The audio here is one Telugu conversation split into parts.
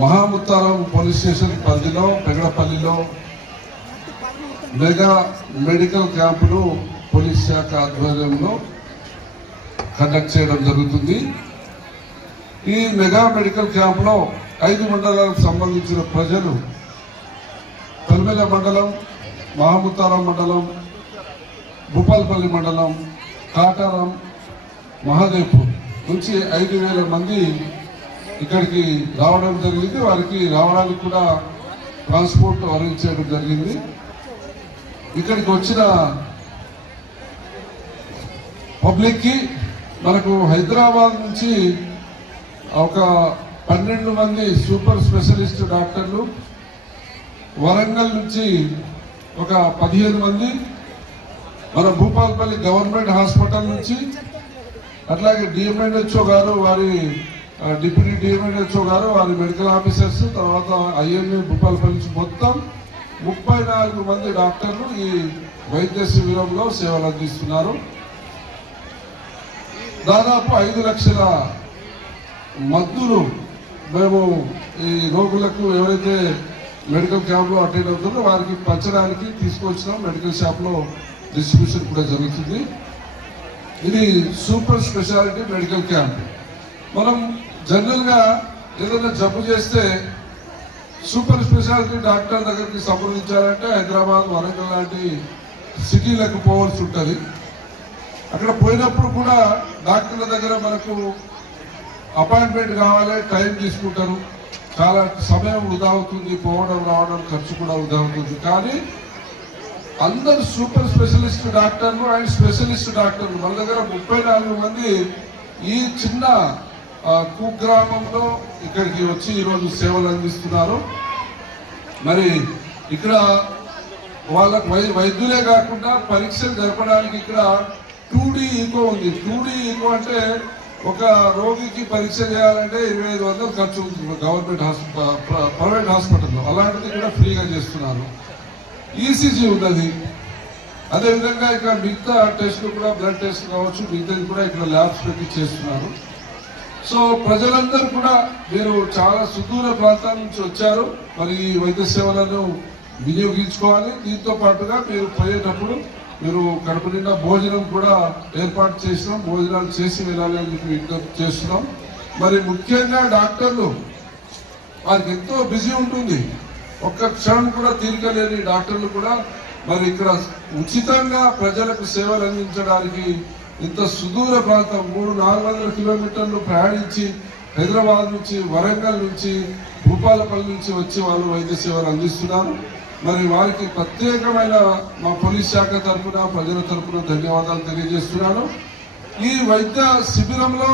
మహాముత్తారం పోలీస్ స్టేషన్ పరిధిలో పెగడపల్లిలో మెగా మెడికల్ క్యాంపును పోలీస్ శాఖ ఆధ్వర్యంలో కండక్ట్ చేయడం జరుగుతుంది. ఈ మెగా మెడికల్ క్యాంపులో 5 మండలాలకు సంబంధించిన ప్రజలు పెల్మెల మండలం, మహాముత్తారం మండలం, భూపాలపల్లి మండలం, కాటారం, మహాదేవ్పూర్ నుంచి 5,000 మంది ఇక్కడికి రావడం జరిగింది. వారికి రావడానికి కూడా ట్రాన్స్పోర్ట్ అరేంజ్ చేయడం జరిగింది. ఇక్కడికి వచ్చిన పబ్లిక్కి మనకు హైదరాబాద్ నుంచి ఒక 12 మంది సూపర్ స్పెషలిస్ట్ డాక్టర్లు, వరంగల్ నుంచి ఒక 15 మంది, మన భూపాలపల్లి గవర్నమెంట్ హాస్పిటల్ నుంచి, అట్లాగే డిఎంఎన్హెచ్ఓ గారు, వారి డిప్యూటీ డిఎంఎన్హెచ్ఓ గారు, వారి మెడికల్ ఆఫీసర్స్, తర్వాత ఐఎంఏ భూపాలపల్లి నుంచి మొత్తం 34 మంది డాక్టర్లు ఈ వైద్య శిబిరంలో సేవలు అందిస్తున్నారు. దాదాపు 5 లక్షల మందులు మేము ఈ రోగులకు ఎవరైతే మెడికల్ క్యాంప్లో అటెండ్ అవుతుందో వారికి పంచడానికి తీసుకొచ్చినాం. మెడికల్ షాప్లో డిస్ట్రిబ్యూషన్ కూడా జరుగుతుంది. ఇది సూపర్ స్పెషాలిటీ మెడికల్ క్యాంప్. మనం జనరల్గా ఏదైనా జబ్బు చేస్తే సూపర్ స్పెషాలిటీ డాక్టర్ దగ్గరికి సంప్రదించాలంటే హైదరాబాద్, వరంగల్ లాంటి సిటీలకు పోవాల్సి ఉంటుంది. అక్కడ పోయినప్పుడు కూడా డాక్టర్ల దగ్గర మనకు అపాయింట్మెంట్ కావాలి, టైం తీసుకుంటారు, చాలా సమయం వృధా అవుతుంది, పోవడం రావడం ఖర్చు కూడా వృధా అవుతుంది. కానీ అందరు సూపర్ స్పెషలిస్ట్ డాక్టర్లు అండ్ స్పెషలిస్ట్ డాక్టర్లు మన దగ్గర 34 మంది ఈ చిన్న కుగ్రామంలో ఇక్కడికి వచ్చి ఈరోజు సేవలు అందిస్తున్నారు. మరి ఇక్కడ వాళ్ళకు వైద్యులే కాకుండా పరీక్షలు జరపడానికి ఇక్కడ 2D ఈకో ఉంది. 2D ఈకో అంటే ఒక రోగికి పరీక్ష చేయాలంటే 2,500 ఖర్చు ఉంటుంది గవర్నమెంట్ హాస్పిటల్, ప్రైవేట్ హాస్పిటల్లో. అలాంటిది ఇక్కడ ఫ్రీగా చేస్తున్నారు. ఈసీజీ ఉన్నది. అదేవిధంగా ఇక్కడ మిగతా టెస్టులు కూడా, బ్లడ్ టెస్ట్ కావచ్చు, మిగతాది కూడా ఇక్కడ ల్యాబ్స్ పెట్టి చేస్తున్నారు. సో ప్రజలందరూ కూడా మీరు చాలా సుదూర ప్రాంతాల నుంచి వచ్చారు, మరి ఈ వైద్య సేవలను వినియోగించుకోవాలి. దీంతో పాటుగా మీరు పోయేటప్పుడు మీరు కడుపు నిండా భోజనం కూడా ఏర్పాటు చేసినాం, భోజనాలు చేసి వెళ్ళాలి అని చెప్పి విజ్ఞప్తి చేస్తున్నాం. మరి ముఖ్యంగా డాక్టర్లు వారికి ఎంతో బిజీ ఉంటుంది, ఒక్క క్షణం కూడా తీరిక లేని డాక్టర్లు కూడా మరి ఇక్కడ ఉచితంగా ప్రజలకు సేవలు అందించడానికి ఇంత సుదూర ప్రాంతం 300-400 కిలోమీటర్లు ప్రయాణించి హైదరాబాద్ నుంచి, వరంగల్ నుంచి, భూపాలపల్లి నుంచి వచ్చి వాళ్ళు వైద్య సేవలు అందిస్తున్నారు. మరి వారికి ప్రత్యేకమైన మా పోలీస్ శాఖ తరఫున, ప్రజల తరఫున ధన్యవాదాలు తెలియజేస్తున్నాను. ఈ వైద్య శిబిరంలో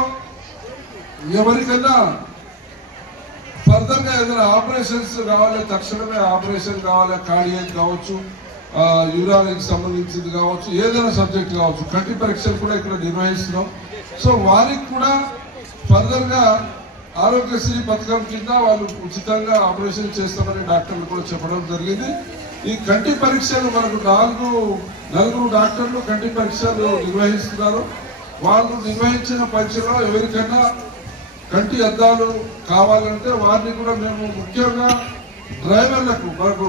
ఎవరికైనా ఫర్దర్గా ఏదైనా ఆపరేషన్స్ కావాలి, తక్షణమే ఆపరేషన్ కావాలి, కార్డియాక్ కావచ్చు, యూరాలజీకి సంబంధించింది కావచ్చు, ఏదైనా సబ్జెక్ట్ కావచ్చు, కంటి పరీక్షలు కూడా ఇక్కడ నిర్వహిస్తున్నాం. సో వారికి కూడా ఫర్దర్గా ఆరోగ్యశ్రీ పథకం కింద వాళ్ళు ఉచితంగా ఆపరేషన్ చేస్తామని డాక్టర్లు కూడా చెప్పడం జరిగింది. ఈ కంటి పరీక్షలు మనకు 4 డాక్టర్లు కంటి పరీక్షలు నిర్వహిస్తున్నారు. వాళ్ళు నిర్వహించిన పరీక్షలో ఎవరికైనా కంటి అద్దాలు కావాలంటే వారిని కూడా మేము ముఖ్యంగా డ్రైవర్లకు, మనకు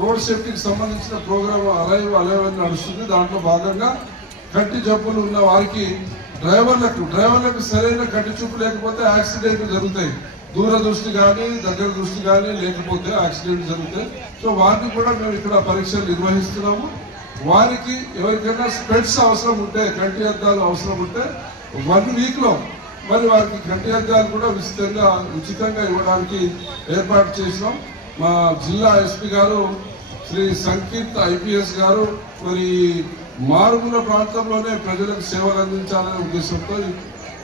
రోడ్ సేఫ్టీకి సంబంధించిన ప్రోగ్రామ్ అలైవ్ నడుస్తుంది. దాంట్లో భాగంగా కంటి జబ్బులు ఉన్న వారికి డ్రైవర్లకు సరైన కంటి చూపు లేకపోతే యాక్సిడెంట్లు జరుగుతాయి. దూర దృష్టి కానీ, దగ్గర దృష్టి కానీ లేకపోతే యాక్సిడెంట్ జరుగుతాయి. సో వారిని కూడా మేము ఇక్కడ పరీక్షలు నిర్వహిస్తున్నాము. వారికి ఎవరికైనా స్పెట్స్ అవసరం ఉంటే, కంటి అద్దాలు అవసరం ఉంటే 1 వీక్లో మరి వారికి కంటి అద్దాలు కూడా ఉచితంగా ఇవ్వడానికి ఏర్పాటు చేసినాం. మా జిల్లా ఎస్పీ గారు శ్రీ సంకీర్త్ ఐపీఎస్ గారు మరి మారుమూల ప్రాంతంలోనే ప్రజలకు సేవలు అందించాలనే ఉద్దేశంతో ఈ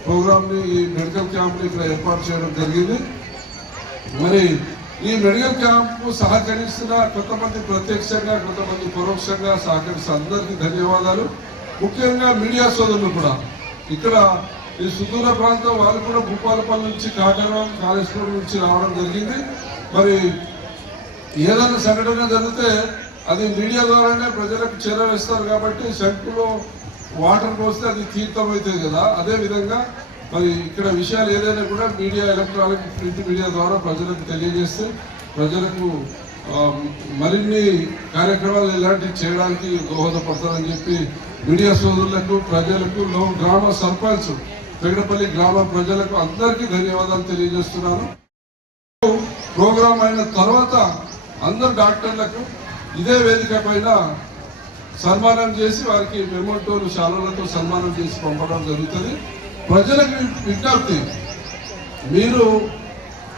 ప్రోగ్రామ్ని, ఈ మెడికల్ క్యాంప్ని ఇక్కడ ఏర్పాటు చేయడం జరిగింది. మరి ఈ మెడికల్ క్యాంపు సహకరిస్తున్న కొంతమంది ప్రత్యక్షంగా, కొంతమంది పరోక్షంగా సహకరిస్తున్న అందరికీ ధన్యవాదాలు. ముఖ్యంగా మీడియా సోదరులు కూడా ఇక్కడ ఈ సుదూర ప్రాంతం వాళ్ళు కూడా భూపాలపల్లి నుంచి, కాటారం, కాళేశ్వరం నుంచి రావడం జరిగింది. మరి ఏదైనా సంఘటన జరిగితే అది మీడియా ద్వారానే ప్రజలకు చేరవేస్తారు కాబట్టి శంకులో వాటర్ పోస్తే అది తీర్థం అవుతుంది కదా. అదేవిధంగా మరి ఇక్కడ విషయాలు ఏదైనా కూడా మీడియా, ఎలక్ట్రానిక్, ప్రింట్ మీడియా ద్వారా ప్రజలకు తెలియజేస్తే ప్రజలకు మరిన్ని కార్యక్రమాలు ఇలాంటివి చేయడానికి దోహదపడతారని చెప్పి మీడియా సోదరులకు, ప్రజలకు, గ్రామ సర్పంచ్, పెగడపల్లి గ్రామ ప్రజలకు అందరికీ ధన్యవాదాలు తెలియజేస్తున్నాను. ప్రోగ్రాం అయిన తర్వాత అందరు డాక్టర్లకు ఇదే వేదిక పైన సన్మానం చేసి వారికి మెమోటోలు, శాలులతో సన్మానం చేసి పంపడం జరుగుతుంది. ప్రజలకు విజ్ఞప్తి,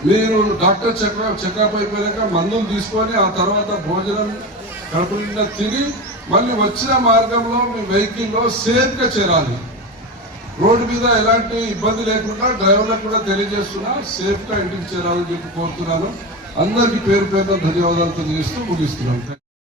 మీరు డాక్టర్ చెకప్ అయిపోయాక మందులు తీసుకొని ఆ తర్వాత భోజనం కడుపు నిండా తిని మళ్ళీ వచ్చిన మార్గంలో మీ వెహికల్లో సేఫ్గా చేరాలి. రోడ్డు మీద ఎలాంటి ఇబ్బంది లేకుండా డ్రైవర్లకు కూడా తెలియజేస్తున్నా సేఫ్గా ఇంటికి చేరాలని చెప్పి కోరుతున్నాను. అందరికీ పేరు పేరున ధన్యవాదాలు తెలియజేస్తూ ముగిస్తున్నాను.